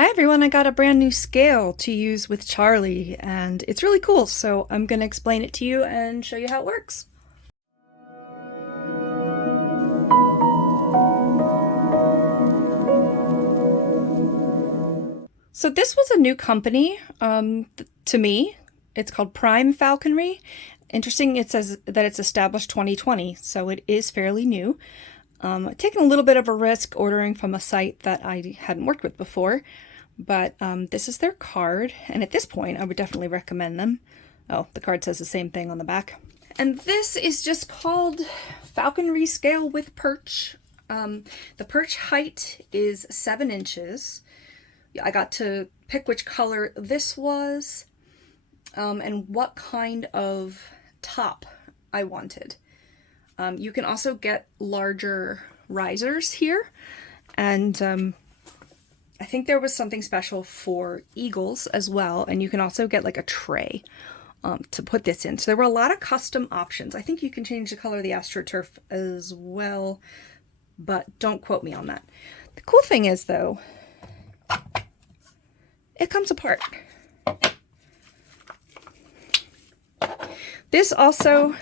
Hi everyone, I got a brand new scale to use with Charlie and it's really cool, so I'm going to explain it to you and show you how it works. So this was a new company to me. It's called Prime Falconry. Interesting, it says that it's established 2020, so it is fairly new. Taking a little bit of a risk ordering from a site that I hadn't worked with before. But this is their card, and at this point I would definitely recommend them. Oh, the card says the same thing on the back. And this is just called Falconry Scale with Perch. The perch height is 7 inches. I got to pick which color this was and what kind of top I wanted. You can also get larger risers here, and I think there was something special for eagles as well, and you can also get like a tray to put this in. So there were a lot of custom options. I think you can change the color of the AstroTurf as well, but don't quote me on that. The cool thing is, though, it comes apart. This also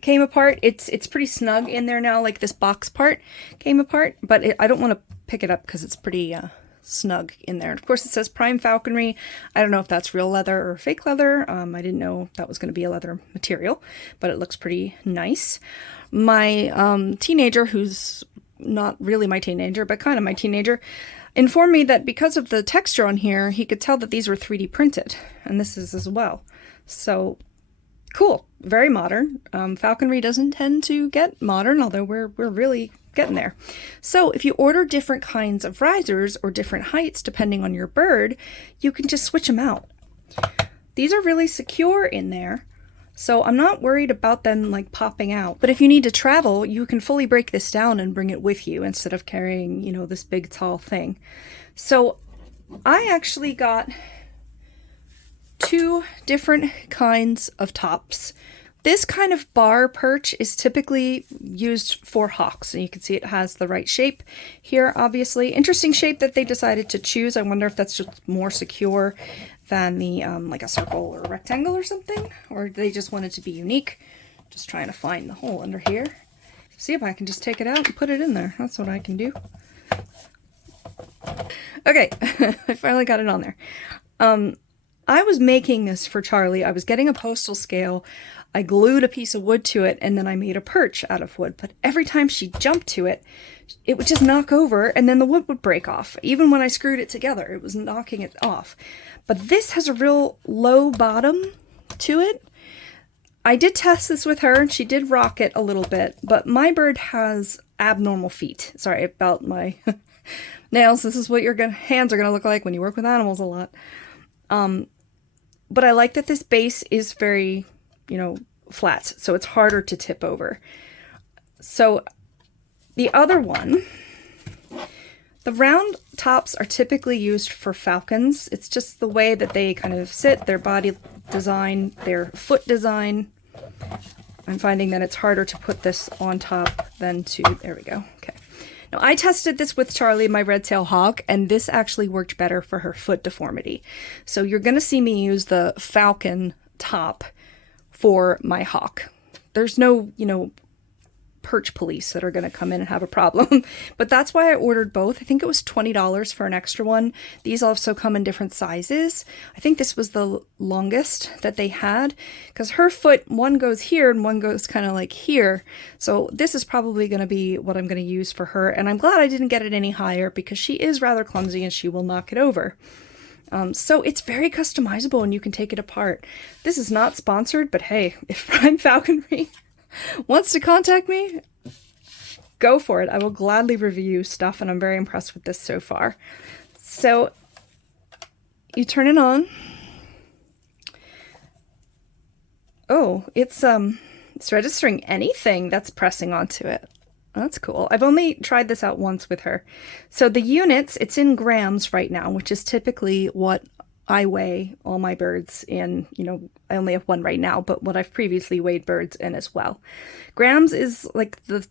came apart. It's pretty snug in there now, like this box part came apart, but I don't want to pick it up because it's pretty snug in there. Of course, it says Prime Falconry. I don't know if that's real leather or fake leather. I didn't know that was going to be a leather material, but it looks pretty nice. My teenager, who's not really my teenager, but kind of my teenager, informed me that because of the texture on here, he could tell that these were 3D printed, and this is as well. So cool, very modern. Falconry doesn't tend to get modern, although we're really getting there. So if you order different kinds of risers or different heights depending on your bird, you can just switch them out. These are really secure in there, so I'm not worried about them like popping out. But if you need to travel, you can fully break this down and bring it with you instead of carrying, you know, this big tall thing. So I actually got 2 different kinds of tops. This kind of bar perch is typically used for hawks, and you can see it has the right shape here, obviously. Interesting shape that they decided to choose. I wonder if that's just more secure than the like a circle or a rectangle or something, or they just wanted to be unique. Just trying to find the hole under here. See if I can just take it out and put it in there. That's what I can do. Okay, I finally got it on there. I was making this for Charlie. I was getting a postal scale. I glued a piece of wood to it, and then I made a perch out of wood. But every time she jumped to it, it would just knock over, and then the wood would break off. Even when I screwed it together, it was knocking it off. But this has a real low bottom to it. I did test this with her, and she did rock it a little bit, but my bird has abnormal feet. Sorry about my nails. This is what your hands are going to look like when you work with animals a lot. But I like that this base is very, you know, flat, so it's harder to tip over. So the other one, the round tops are typically used for falcons. It's just the way that they kind of sit, their body design, their foot design. I'm finding that it's harder to put this on top than to, there we go, okay. Now, I tested this with Charlie, my red-tailed hawk, and this actually worked better for her foot deformity. So you're going to see me use the falcon top for my hawk. There's no, you know, perch police that are going to come in and have a problem. But that's why I ordered both. I think it was $20 for an extra one. These also come in different sizes. I think this was the longest that they had, because her foot, one goes here and one goes kind of like here. So this is probably going to be what I'm going to use for her. And I'm glad I didn't get it any higher, because she is rather clumsy and she will knock it over. So it's very customizable and you can take it apart. This is not sponsored, but hey, if Prime Falconry wants to contact me, go for it. I will gladly review stuff, and I'm very impressed with this so far. So you turn it on. Oh, it's registering anything that's pressing onto it. That's cool. I've only tried this out once with her. So the units, it's in grams right now, which is typically what I weigh all my birds in. You know, I only have one right now, but what I've previously weighed birds in as well. Grams is like the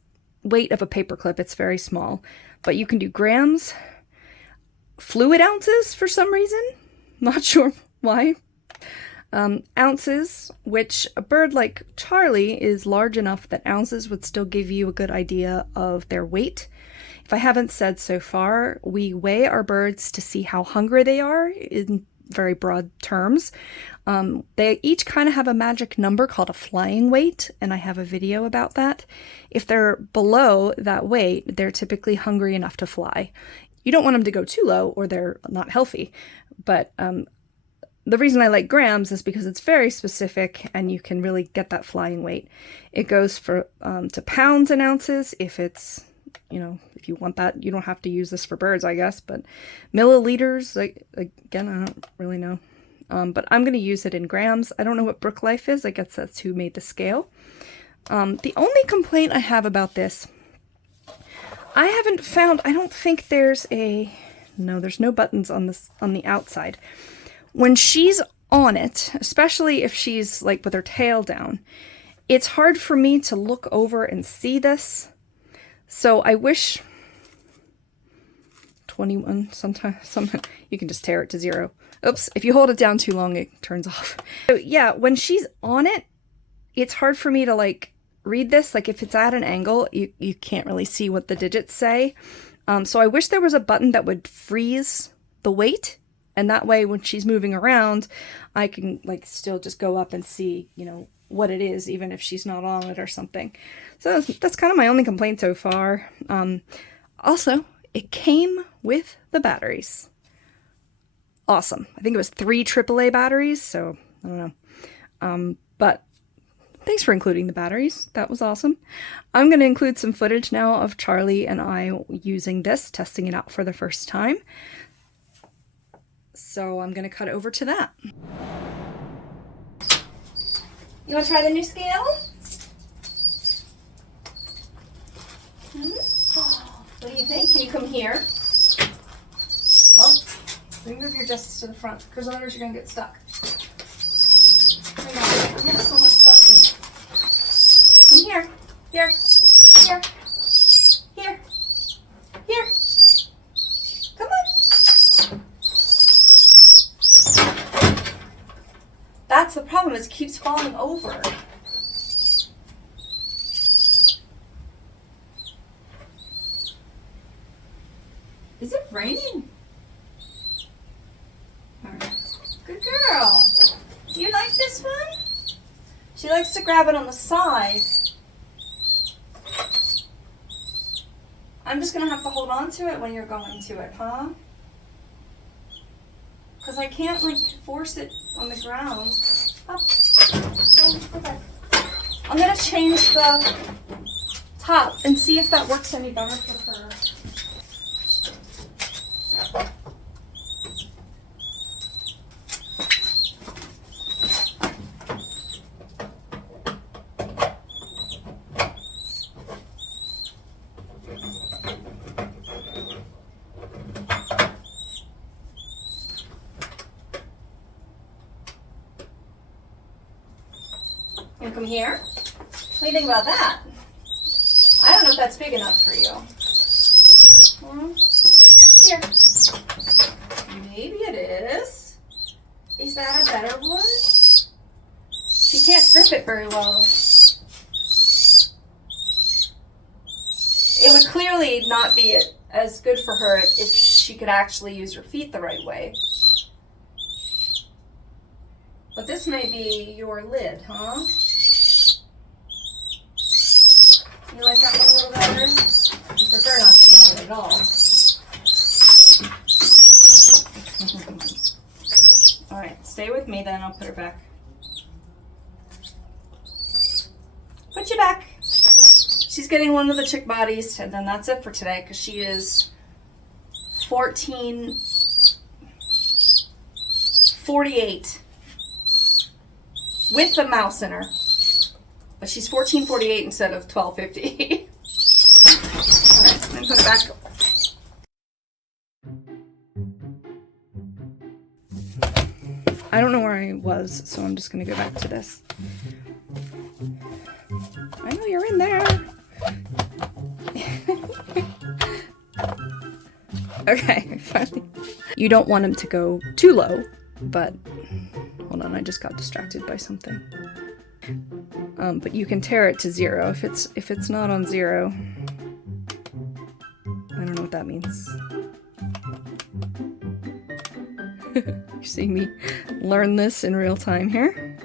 weight of a paperclip. It's very small, but you can do grams, fluid ounces for some reason. Not sure why. Ounces, which a bird like Charlie is large enough that ounces would still give you a good idea of their weight. If I haven't said so far, we weigh our birds to see how hungry they are in very broad terms. They each kind of have a magic number called a flying weight, and I have a video about that. If they're below that weight, they're typically hungry enough to fly. You don't want them to go too low or they're not healthy, but the reason I like grams is because it's very specific and you can really get that flying weight. It goes for to pounds and ounces if it's, you know, if you want that. You don't have to use this for birds, I guess, but milliliters, like, again, I don't really know. But I'm going to use it in grams. I don't know what Brook Life is. I guess that's who made the scale. The only complaint I have about this, I haven't found, I don't think there's there's no buttons on the outside. When she's on it, especially if she's like with her tail down, it's hard for me to look over and see this. So I wish 21, sometimes you can just tear it to 0. Oops, if you hold it down too long, it turns off. So yeah, when she's on it, it's hard for me to like read this. Like if it's at an angle, you can't really see what the digits say. So I wish there was a button that would freeze the weight. And that way, when she's moving around, I can like still just go up and see, you know, what it is, even if she's not on it or something. So that's kind of my only complaint so far. Also, it came with the batteries. Awesome. I think it was 3 AAA batteries, so I don't know. But thanks for including the batteries. That was awesome. I'm going to include some footage now of Charlie and I using this, testing it out for the first time. So I'm going to cut over to that. You want to try the new scale? Oh, what do you think? Can you come here? Oh, move your justice to the front, because otherwise you're going to get stuck. Oh my God, I have so much stuff here. Come here. Here. Here. Here. Here. Come on. That's the problem, is it keeps falling over. Is it raining? All right. Good girl. Do you like this one? She likes to grab it on the side. I'm just gonna have to hold on to it when you're going to it, huh? Because I can't like force it on the ground. Up. Okay. I'm gonna change the top and see if that works any better for her. You come here. What do you think about that? I don't know if that's big enough for you. Here. Maybe it is. Is that a better one? She can't grip it very well. It would clearly not be as good for her if she could actually use her feet the right way. But this may be your lid, huh? You like that one a little better? You prefer not to be on it at all. Alright, stay with me then, I'll put her back. Put you back. She's getting one of the chick bodies, and then that's it for today, because she is 1448 with the mouse in her. But she's 1448 instead of 1250. Alright, let me put it back. I don't know where I was, so I'm just going to go back to this. I know you're in there. Okay, finally. You don't want them to go too low, but hold on, I just got distracted by something. But you can tear it to 0. If it's not on 0, I don't know what that means. You're seeing me learn this in real time here.